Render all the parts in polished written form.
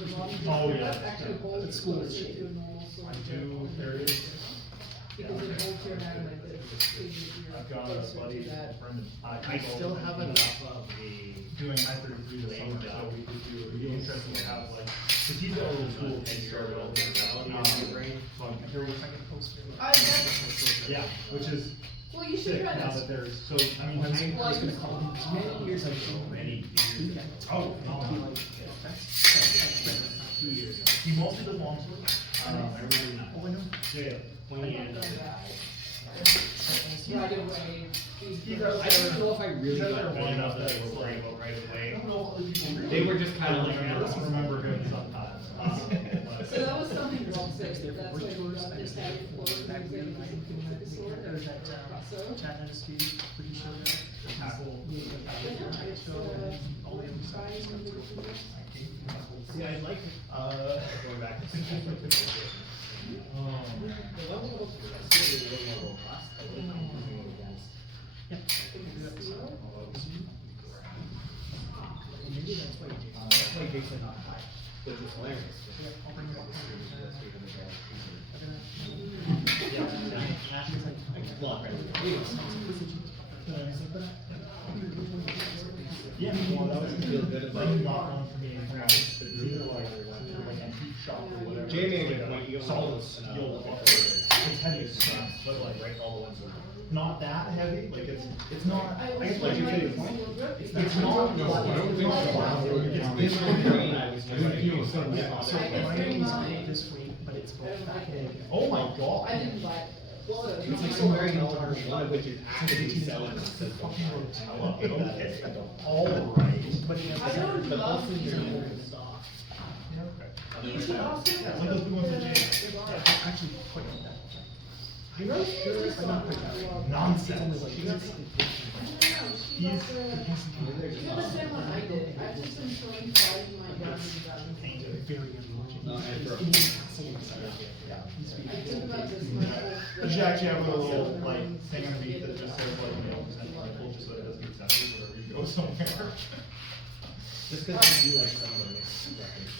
Oh, yeah. Actually holds It's school. closer to a normal sword. I do, there is. Because it holds your hand like this, so I've you're got a closer buddy, to that. Brendan. I still have enough of the. Doing I-33 this summer, so we could do, it'd be interesting to have like, cause he's got a little tool head start on there. So I'm curious, yeah, which is Well, you should sick try now this. that there's, so, I mean, I was gonna call him, many years I've seen Many do that. Oh, And I'll be like, that's 2 years ago. he mostly does long swords. Everybody not. Oh, I know. Yeah. Right away. He's out I don't know if I really He's out got there good long enough enough that that it was it's right like, right I away. don't know if other people really. They were just kind of like, remember him sometimes. So that was something wrong said, that's why we got this guy for the sword. There's that, So, chat and speed, pretty sure that. Tackle. yeah, it's, All the other stuff. See, I like it. Going back to. The level of skill is a little more robust. I think I'm using it against. Maybe that's why Jason not high. Which is hilarious. I'll bring it up. Block right Yeah, well, that was Feel good about it. not one for me. It's either like antique shop or whatever. Jay made a good point. You Solid almost, steel. uh, It's heavy as stuff, but like Right, all the ones that. not that heavy. Like it's not. I guess what you say is point. It's not. No, I don't think so. It's been green, I was So Mine's this week, but it's both back and. oh my god. I didn't buy it. Well, it's like so wearing all one of which is actively selling. Okay, all right. But it has. I don't but love also these they're either. in stock. You should also. Yeah, like those big ones in jail. Actually, quite like that. I'm not sure, I'm not quite that way. Nonsense. It's only like, that's the He's. You're the same one I did, I've just been throwing five in my gun and guns. very unfortunate. No, and for- Yeah. He's I being- think about this. But you actually have a little like thing underneath that just says like, you know, percent rifle, just so it doesn't get tested whenever you go somewhere. Just because you do like some of the mixed weapons.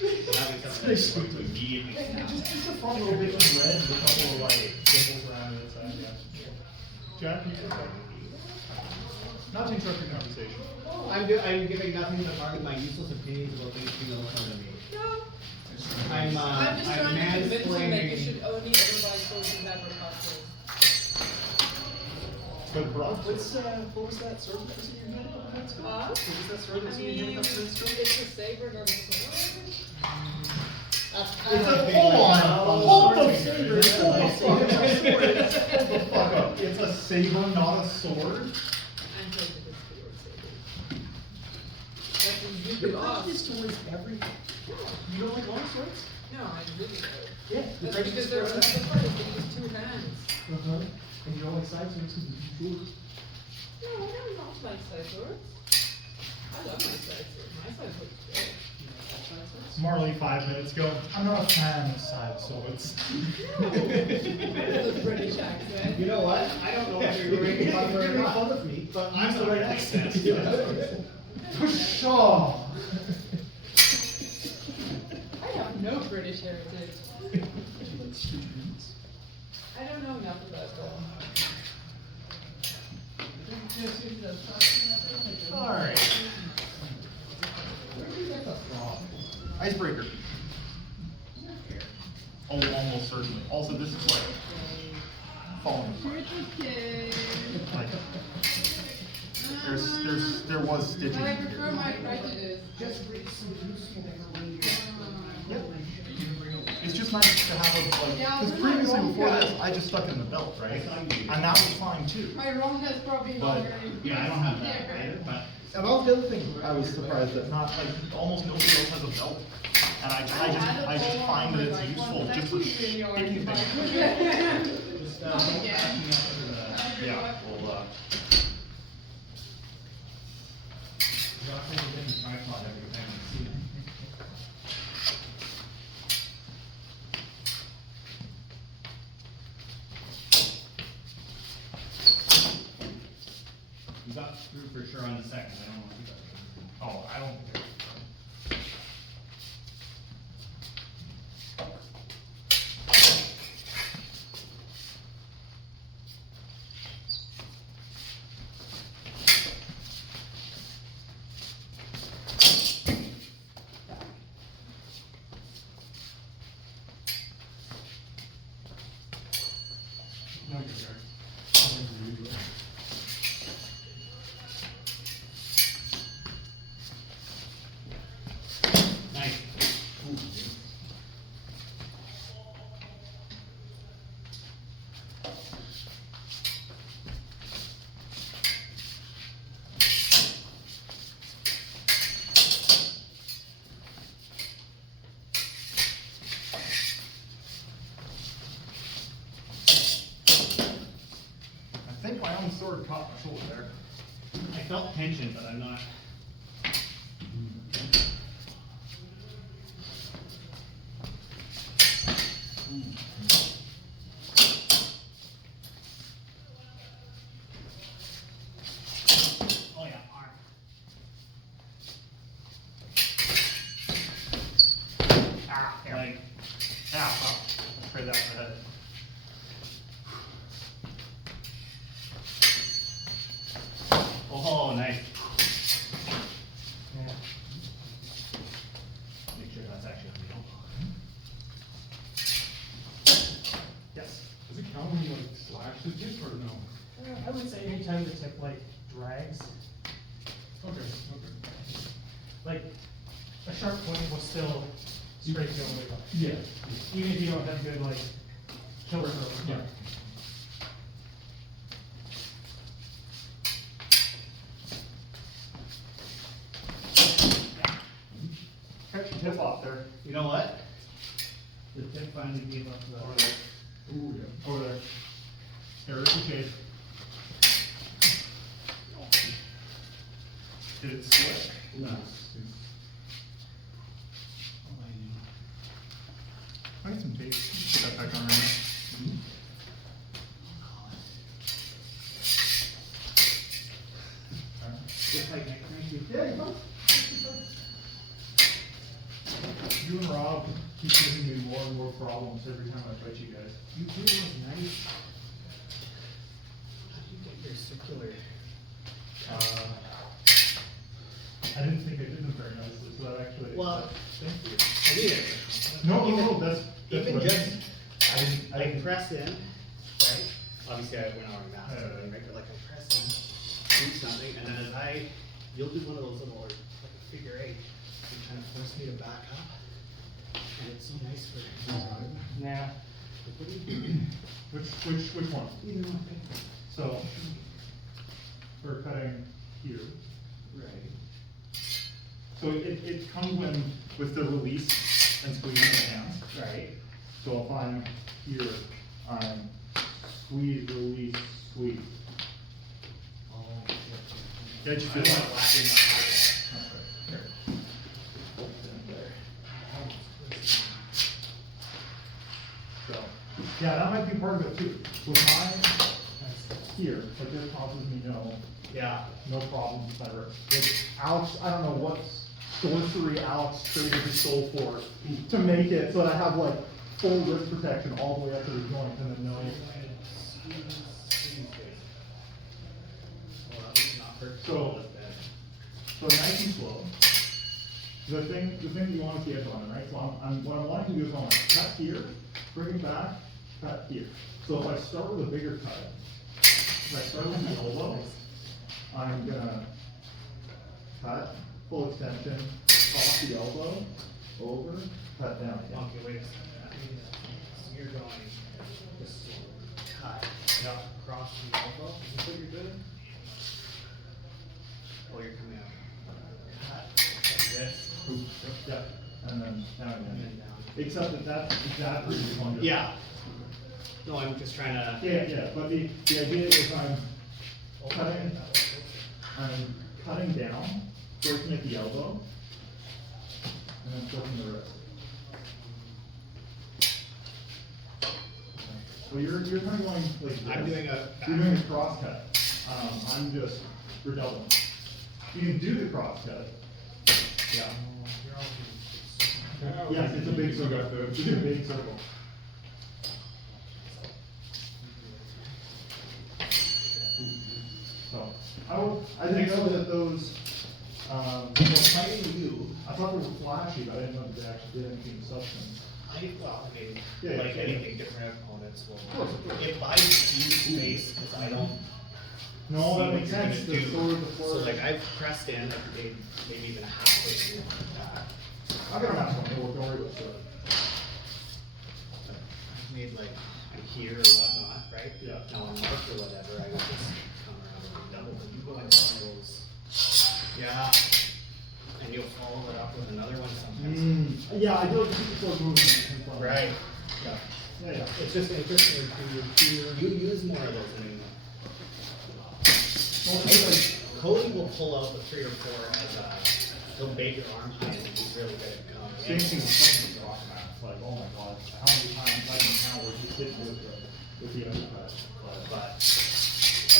Having something that's going to immediately snap. Just a fun little bit of red with a couple of like dimples around the inside, yeah. Jack, you can not to interrupt your conversation. I'm giving nothing but my useless opinions about things you know in front of me. No, I'm I'm just trying to convince you that you mansplaining. should only ever buy swords and never cosplay. Good bro. What was that sword that was in your hand a couple minutes ago? Huh? What was that sword that was in your hand a couple minutes ago? It's a saber, not a sword. That's kind It's of a, hold on, hold the saber, hold the fuck up. It's Hold the fuck up. It's a saber, not a sword? I'm taking this for your saber. That's when you Your do off. prejudice towards everything. You don't like long swords? No, I really don't. Yeah. That's because there's another part, they use two hands. Uh-huh. And you don't like side swords because you use No, I don't not like side swords. I love my side sword. My side sword is great. You know that side swords? Marley 5 minutes ago, I'm not a fan of side swords. The British accent. You know what? I don't know if you're making fun of me or You're not. fun of me. But I'm the right accent. Pshaw! I have no British heritage. I don't know enough about them. Alright. Where did we get that from? Icebreaker. Oh, almost certainly. Also, this is like falling apart. Like, there was stitching. I prefer my prejudice. Just read some useful information. Yep. It's just nice to have a, like, Yeah, because we're not previously wrong, before guys. this, I just stuck it in the belt, right? And that was fine too. My wrongness probably But- not very. Yeah, I don't have that either, but. And all the other thing, I was surprised that not, like, almost nobody else has a belt. And I just find that it's useful just for sticking things. Just, Yeah. backing up to the. Yeah, well, Tripod every time you see it. You got through for sure on the second, I don't know if you got through. oh, I don't care. off my shoulder there. I felt tension, but I'm not. Oh yeah, arm. Ah, yeah. Like, Ah, oh, straight out the head. oh, nice. Yeah. Make sure that's actually real. Yes. Does it count when you like slash the tip or no? I would say anytime the tip like drags, Okay, okay. like a sharp point will still straight the other way up. Yeah. Even if you don't have good like killer throws. Yeah. Catch your tip off there. You know what? The tip finally gave up the. Over there. Ooh, yeah. Over there. There's the shape. Did it slip? No. I need some tape. Put that back on there. Just like next time. Yeah, you go. You and Rob keep giving me more and more problems every time I fight you guys. You do look nice. How do you get your circular? I didn't think I did them very nicely, so that actually. Well, thank you. I need it. No, that's Even what just, I I didn't. press in, right? Obviously, I went on mask, right? But like I press in, do something, and then as you'll do one of those little, like a figure eight, you kind of force me to back up, and it's so nice for. Nah. What do you do? Which one? Either one. So, we're cutting here. Right. So it comes with the release and squeeze in the hands. Right. So if I'm here, I'm squeeze, release, squeeze. Oh. Did you I feel want that? to whack in my eyeball. Okay, here. So, yeah, that might be part of it too. With mine here, like this causes me Yeah. no problems with my wrist. With Alex, I don't know what sorcery Alex traded his soul for to make it so that I have like full wrist protection all the way up to the joint and then no. So nice and slow. The thing that you want to see edge on, right? So what I'm wanting to do is I want to cut here, bring it back, cut here. So if I start with a bigger cut, if I start with the elbow, I'm gonna cut, full extension, off the elbow, over, cut down again. Okay, wait a second. So you're going just cut across the elbow. Is this what you're doing? Oh, you're coming out. Cut like this. Oops, yeah, and then down And then again. down. Except that that's exactly what you want to do. Yeah. No, I'm just trying to. Yeah, but the idea is I'm cutting, down, breaking at the elbow, and then flipping the wrist. So you're kind of going like this. I'm doing a. You're doing a cross cut. I'm just redoubling. You can do the cross cut. Yeah. Yes, it's a big circle. It's a big circle. So, I didn't know that those, Well, fighting you, I thought they were flashy, but I didn't know that they actually did anything substance. I mean, Yeah, like yeah. anything, different opponents will. Of course. If I see space, because I don't. No, see that what makes you're gonna sense. do. The sword, the So forward. like I've pressed in, like maybe even halfway through that. I got a mask on, don't worry about it. I've made like here or whatnot, right? Yeah. Now on mark or whatever, I would just come around and double, but you go into angles. Yeah. And you'll follow it up with another one sometimes. Yeah, I do keep the sword moving. Right. Yeah, yeah. It's just interesting to do here. You use more of those anymore. Cody will pull out the 3 or 4 as a, he'll bait your arm high and he's really good at coming. Same thing with some of the rock mats, like, oh my god, how many times I can count where he's hitting with the undercut. But,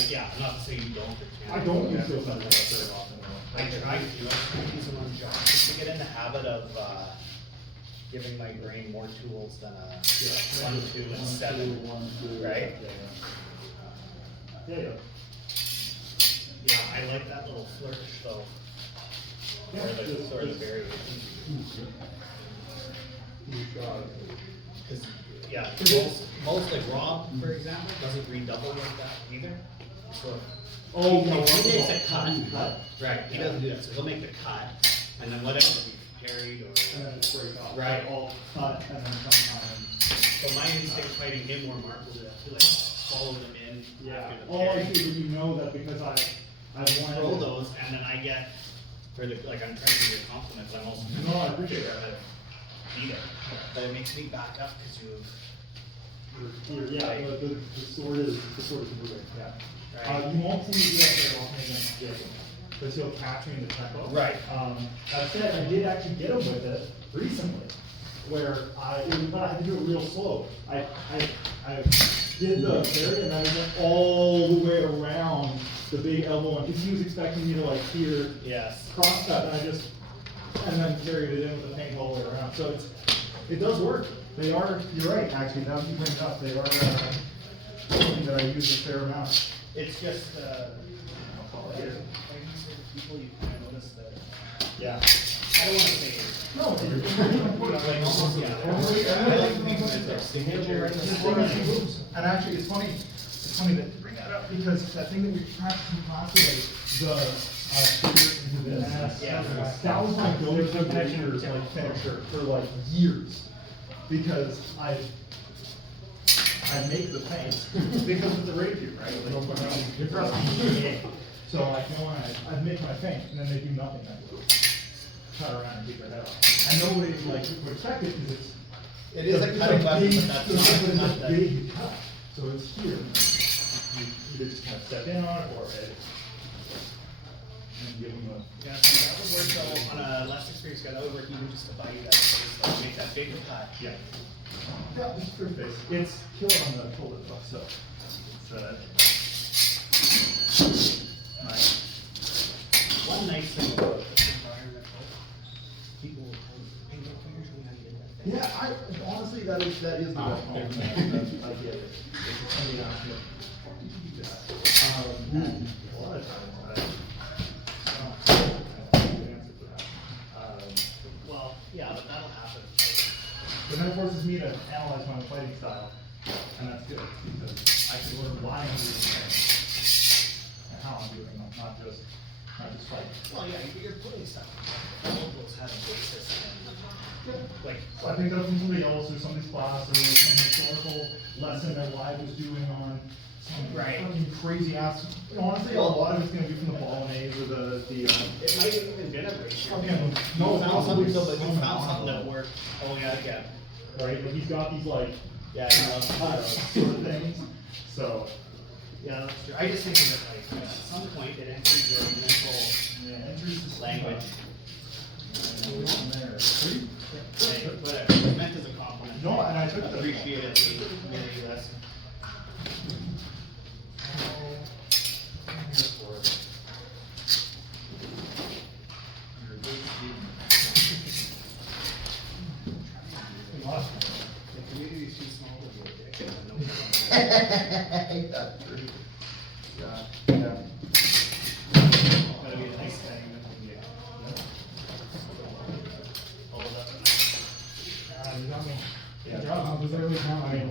like, yeah, I'm not saying you don't. or can't. I don't use those undercuts very often though. I try to use them on jobs, just to get in the habit of, giving my brain more tools than a 1, 2, and 7. Right? Yeah. Yeah, I like that little flourish though. Yeah, Or the just- sort of just- variation. Cause, yeah, most like Rob, for example, doesn't redouble like that either. So, Oh, he no, makes Rob- a cut. cut. Right, he doesn't do that, so he'll make the cut, and then whatever he parried or. And then it's break off. Right. All cut and then sometimes. So my instinct fighting him or Mark will do that, to like follow them in Yeah. after the Oh, I parry. see, but you know that because I wanted. Throw those, and then I get, for the, like, I'm trying to give you compliments, I'm also. No, I appreciate that. Beat it, but it makes me back up, cause Yeah, the sword is moving, yeah. Right. You won't see me do that very often against Jacob, because he'll catch me in the tempo. Right. That said, I did actually get him with it recently, where but I had to do it real slow. I did the parry and then I went all the way around the big elbow one, because he was expecting me to like here, yes. cross cut, and then carried it in with the paint all the way around. So it does work. They are, you're right, actually, now that you bring it up, they are something that I use a fair amount. It's just, people you kind of notice that, Yeah. I don't wanna say it. No, Like almost, yeah. I like to think of it as their signature. and actually, it's funny that you bring that up, because that thing that we practiced in class today, the figure into this. Yeah. That was my go-to finisher for like years, because I make the feint because of the rapier, right? Like, you're pressing. So like, you know, I make my feint, and then they do nothing. I cut around and keep their head off. I know what it's like to protect it, because it's. It is a cutting weapon, but that's It's not a that. big cut, so it's here. You either just kind of step in on it, or it. And give them a. Yeah, so that would work though, on a less experienced guy, that would work even just to buy you that space, like make that bigger cut. Yeah. Yeah, it's through face. It's killer on the shoulder though, so it's nice. One nice thing about this environment, though, people will tell you, hey, look, here's how you get that thing. Yeah, honestly, that is the best compliment. I get it. It's somebody asking me, "How did you do that?" A lot of times, I don't have a good answer for that. Well, yeah, but that'll happen. But then it forces me to analyze my fighting style, and that's good, because I can learn why I'm doing things, and how I'm doing them, not just fighting. Well, yeah, you're putting stuff, all of those have a basis and, like, So I picked it up from somebody else, or somebody's class, or some historical lesson their life was doing on some Right. fucking crazy ass. Honestly, a lot of it's gonna be from the Bolognese or the it might have even been a race. fucking, No, no, found something, no, but you some found something that novel, worked. Oh, yeah, yeah. right, but he's got these like, Yeah, I love sort of things, so. Yeah, that's true. I just think of it like, at some point, it enters your mental Yeah, entries the language. And from there. Hey, whatever, it's meant as a compliment. No, and I took the. Appreciate it, really, less. The community's too small to be a dick. and no- That's true. Yeah. Gotta be a nice thing. Hold up. You got me. Good job, I was there every time.